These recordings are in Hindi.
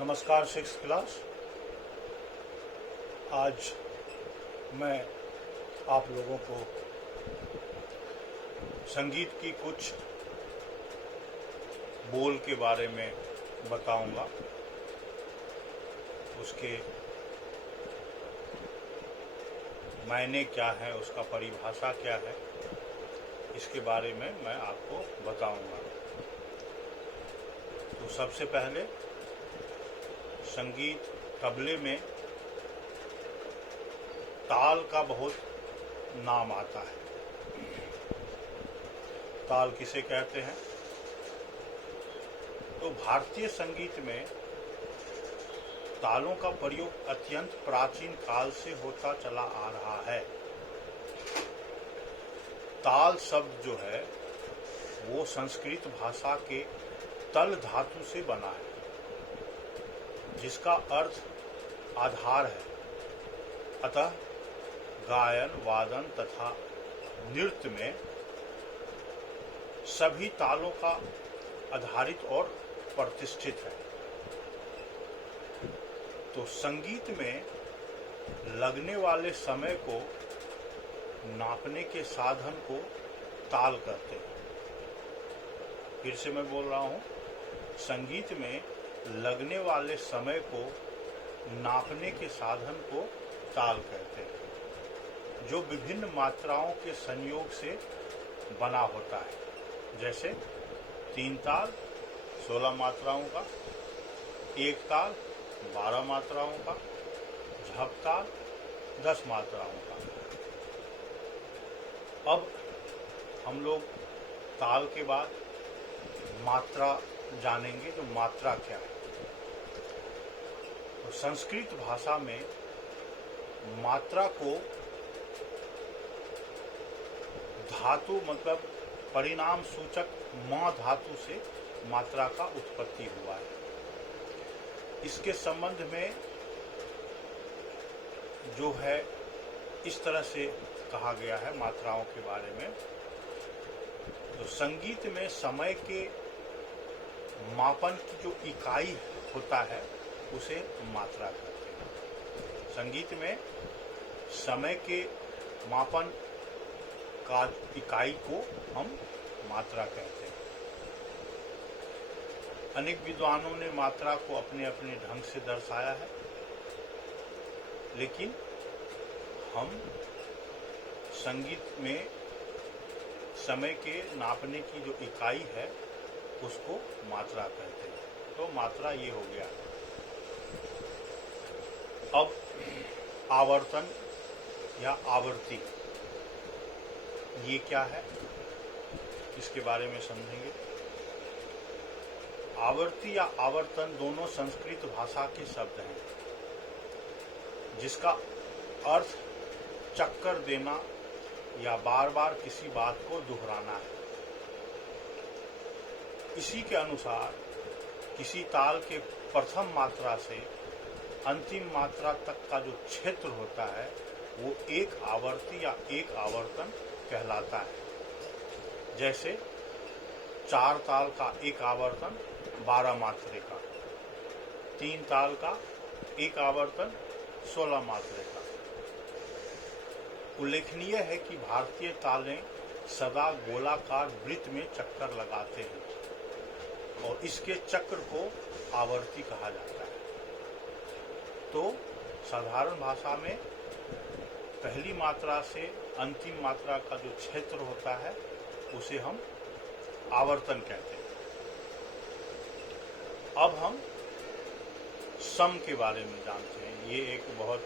नमस्कार सिक्स क्लास। आज मैं आप लोगों को संगीत की कुछ बोल के बारे में बताऊंगा। उसके मायने क्या है, उसका परिभाषा क्या है, इसके बारे में मैं आपको बताऊंगा। तो सबसे पहले संगीत तबले में ताल का बहुत नाम आता है। ताल किसे कहते हैं? तो भारतीय संगीत में तालों का प्रयोग अत्यंत प्राचीन काल से होता चला आ रहा है। ताल शब्द जो है वो संस्कृत भाषा के तल धातु से बना है, जिसका अर्थ आधार है। अतः गायन, वादन तथा नृत्य में सभी तालों का आधारित और प्रतिष्ठित है। तो संगीत में लगने वाले समय को नापने के साधन को ताल कहते हैं। फिर से मैं बोल रहा हूँ, संगीत में लगने वाले समय को नापने के साधन को ताल कहते हैं, जो विभिन्न मात्राओं के संयोग से बना होता है। जैसे 3 ताल 16 मात्राओं का, 1 ताल 12 मात्राओं का, झप ताल 10 मात्राओं का। अब हम लोग ताल के बाद मात्रा जानेंगे। जो मात्रा क्या है? तो संस्कृत भाषा में मात्रा को धातु मतलब परिणाम सूचक मा धातु से मात्रा का उत्पत्ति हुआ है। इसके संबंध में जो है इस तरह से कहा गया है मात्राओं के बारे में। तो संगीत में समय के मापन की जो इकाई होता है उसे मात्रा कहते हैं। संगीत में समय के मापन का इकाई को हम मात्रा कहते हैं। अनेक विद्वानों ने मात्रा को अपने अपने ढंग से दर्शाया है, लेकिन हम संगीत में समय के नापने की जो इकाई है उसको मात्रा कहते हैं। तो मात्रा ये हो गया। अब आवर्तन या आवृत्ति ये क्या है, इसके बारे में समझेंगे। आवृत्ति या आवर्तन दोनों संस्कृत भाषा के शब्द हैं, जिसका अर्थ चक्कर देना या बार बार किसी बात को दोहराना है। इसी के अनुसार किसी ताल के प्रथम मात्रा से अंतिम मात्रा तक का जो क्षेत्र होता है वो एक आवर्ती या एक आवर्तन कहलाता है। जैसे 4 ताल का एक आवर्तन 12 मात्रे का, 3 ताल का एक आवर्तन 16 मात्रे का। उल्लेखनीय है कि भारतीय तालें सदा गोलाकार वृत्त में चक्कर लगाते हैं और इसके चक्र को आवर्ती कहा जाता है। तो साधारण भाषा में पहली मात्रा से अंतिम मात्रा का जो क्षेत्र होता है उसे हम आवर्तन कहते हैं। अब हम सम के बारे में जानते हैं। ये एक बहुत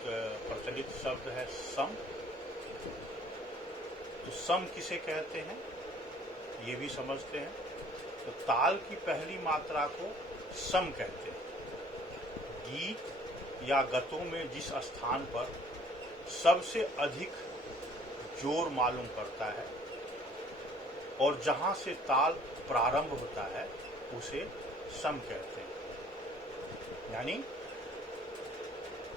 प्रचलित शब्द है, सम। तो सम किसे कहते हैं ये भी समझते हैं। तो ताल की पहली मात्रा को सम कहते हैं। गीत या गतों में जिस स्थान पर सबसे अधिक जोर मालूम पड़ता है और जहां से ताल प्रारंभ होता है उसे सम कहते हैं। यानी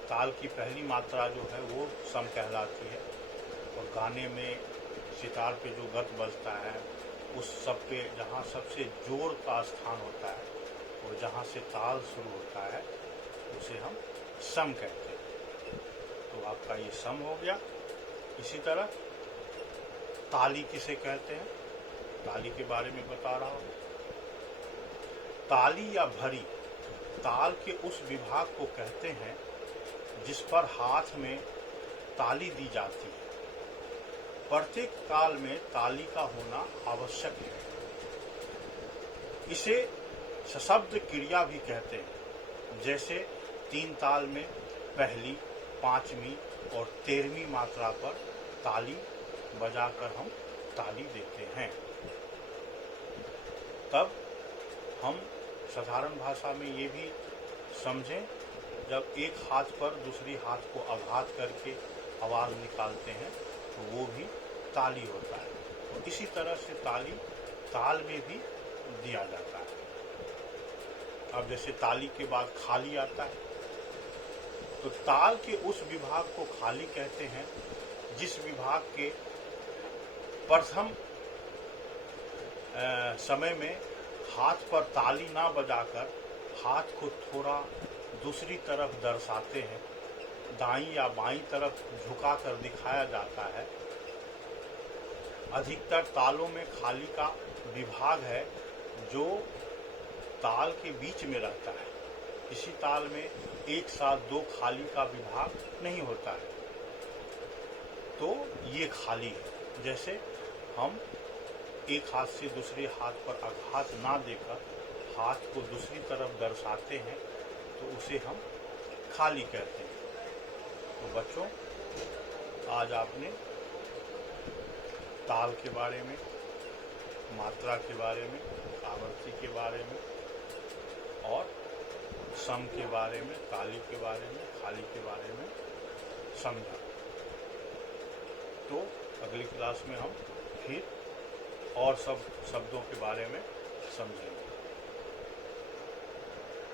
ताल की पहली मात्रा जो है वो सम कहलाती है। और गाने में सितार पे जो गत बजता है उस सब पे जहाँ सबसे जोर का स्थान होता है और जहाँ से ताल शुरू होता है उसे हम सम कहते हैं। तो आपका ये सम हो गया। इसी तरह ताली किसे कहते हैं, ताली के बारे में बता रहा हूँ। ताली या भरी ताल के उस विभाग को कहते हैं जिस पर हाथ में ताली दी जाती है। प्रत्येक ताल में ताली का होना आवश्यक है। इसे सशब्द क्रिया भी कहते हैं। जैसे 3 ताल में पहली, 5वीं और 13वीं मात्रा पर ताली बजाकर हम ताली देते हैं। तब हम साधारण भाषा में ये भी समझें, जब एक हाथ पर दूसरी हाथ को आघात करके आवाज निकालते हैं तो वो भी ताली होता है। तो इसी तरह से ताली ताल में भी दिया जाता है। अब जैसे ताली के बाद खाली आता है, तो ताल के उस विभाग को खाली कहते हैं जिस विभाग के प्रथम समय में हाथ पर ताली ना बजाकर हाथ को थोड़ा दूसरी तरफ दर्शाते हैं, दाईं या बाईं तरफ झुकाकर दिखाया जाता है। अधिकतर तालों में खाली का विभाग है जो ताल के बीच में रहता है। इसी ताल में एक साथ 2 खाली का विभाग नहीं होता है, तो ये खाली है। जैसे हम एक हाथ से दूसरे हाथ पर आघात ना देकर हाथ को दूसरी तरफ दर्शाते हैं तो उसे हम खाली कहते हैं। तो बच्चों, आज आपने ताल के बारे में, मात्रा के बारे में, आवृत्ति के बारे में और सम के बारे में, ताली के बारे में, खाली के बारे में समझा। तो अगली क्लास में हम फिर और सब शब्दों के बारे में समझेंगे।